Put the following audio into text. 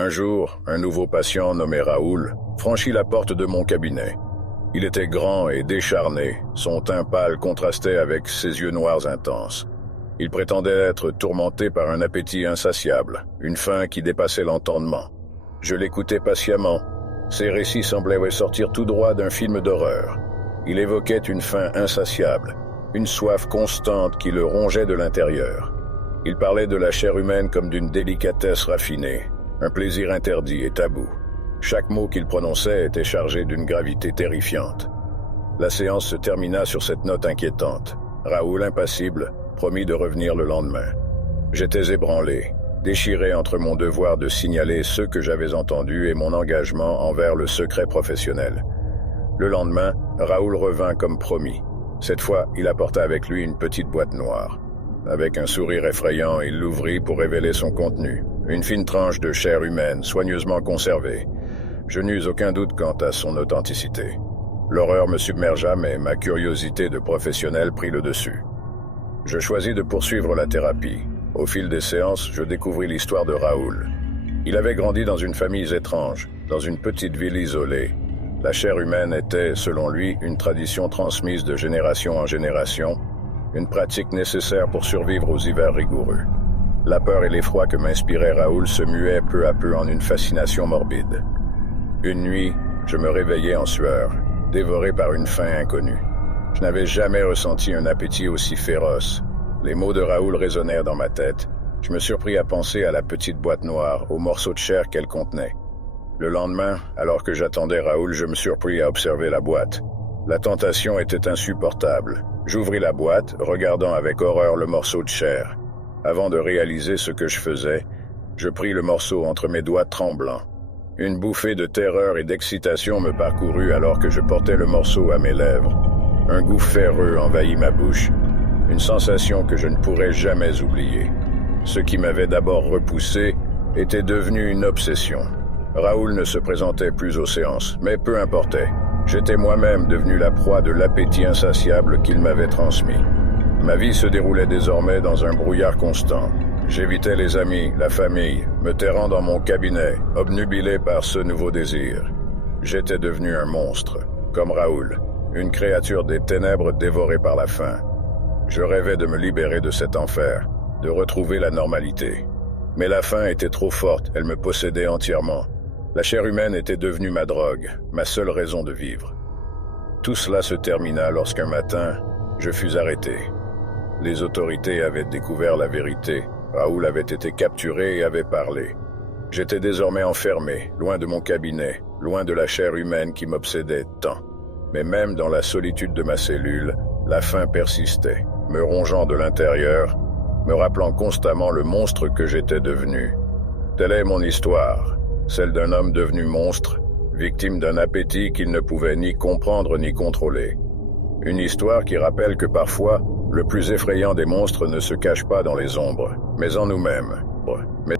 Un jour, un nouveau patient nommé Raoul franchit la porte de mon cabinet. Il était grand et décharné, son teint pâle contrastait avec ses yeux noirs intenses. Il prétendait être tourmenté par un appétit insatiable, une faim qui dépassait l'entendement. Je l'écoutais patiemment. Ses récits semblaient sortir tout droit d'un film d'horreur. Il évoquait une faim insatiable, une soif constante qui le rongeait de l'intérieur. Il parlait de la chair humaine comme d'une délicatesse raffinée, un plaisir interdit et tabou. Chaque mot qu'il prononçait était chargé d'une gravité terrifiante. La séance se termina sur cette note inquiétante. Raoul, impassible, promit de revenir le lendemain. J'étais ébranlé, déchiré entre mon devoir de signaler ce que j'avais entendu et mon engagement envers le secret professionnel. Le lendemain, Raoul revint comme promis. Cette fois, il apporta avec lui une petite boîte noire. Avec un sourire effrayant, il l'ouvrit pour révéler son contenu. Une fine tranche de chair humaine, soigneusement conservée. Je n'eus aucun doute quant à son authenticité. L'horreur me submergea, mais ma curiosité de professionnel prit le dessus. Je choisis de poursuivre la thérapie. Au fil des séances, je découvris l'histoire de Raoul. Il avait grandi dans une famille étrange, dans une petite ville isolée. La chair humaine était, selon lui, une tradition transmise de génération en génération, une pratique nécessaire pour survivre aux hivers rigoureux. La peur et l'effroi que m'inspirait Raoul se muaient peu à peu en une fascination morbide. Une nuit, je me réveillai en sueur, dévoré par une faim inconnue. Je n'avais jamais ressenti un appétit aussi féroce. Les mots de Raoul résonnèrent dans ma tête. Je me surpris à penser à la petite boîte noire, aux morceaux de chair qu'elle contenait. Le lendemain, alors que j'attendais Raoul, je me surpris à observer la boîte. La tentation était insupportable. J'ouvris la boîte, regardant avec horreur le morceau de chair. Avant de réaliser ce que je faisais, je pris le morceau entre mes doigts tremblants. Une bouffée de terreur et d'excitation me parcourut alors que je portais le morceau à mes lèvres. Un goût ferreux envahit ma bouche, une sensation que je ne pourrais jamais oublier. Ce qui m'avait d'abord repoussé était devenu une obsession. Raoul ne se présentait plus aux séances, mais peu importait. J'étais moi-même devenu la proie de l'appétit insatiable qu'il m'avait transmis. Ma vie se déroulait désormais dans un brouillard constant. J'évitais les amis, la famille, me terrant dans mon cabinet, obnubilé par ce nouveau désir. J'étais devenu un monstre, comme Raoul, une créature des ténèbres dévorée par la faim. Je rêvais de me libérer de cet enfer, de retrouver la normalité. Mais la faim était trop forte, elle me possédait entièrement. La chair humaine était devenue ma drogue, ma seule raison de vivre. Tout cela se termina lorsqu'un matin, je fus arrêté. Les autorités avaient découvert la vérité. Raoul avait été capturé et avait parlé. J'étais désormais enfermé, loin de mon cabinet, loin de la chair humaine qui m'obsédait tant. Mais même dans la solitude de ma cellule, la faim persistait, me rongeant de l'intérieur, me rappelant constamment le monstre que j'étais devenu. Telle est mon histoire, celle d'un homme devenu monstre, victime d'un appétit qu'il ne pouvait ni comprendre ni contrôler. Une histoire qui rappelle que parfois, le plus effrayant des monstres ne se cache pas dans les ombres, mais en nous-mêmes. Mais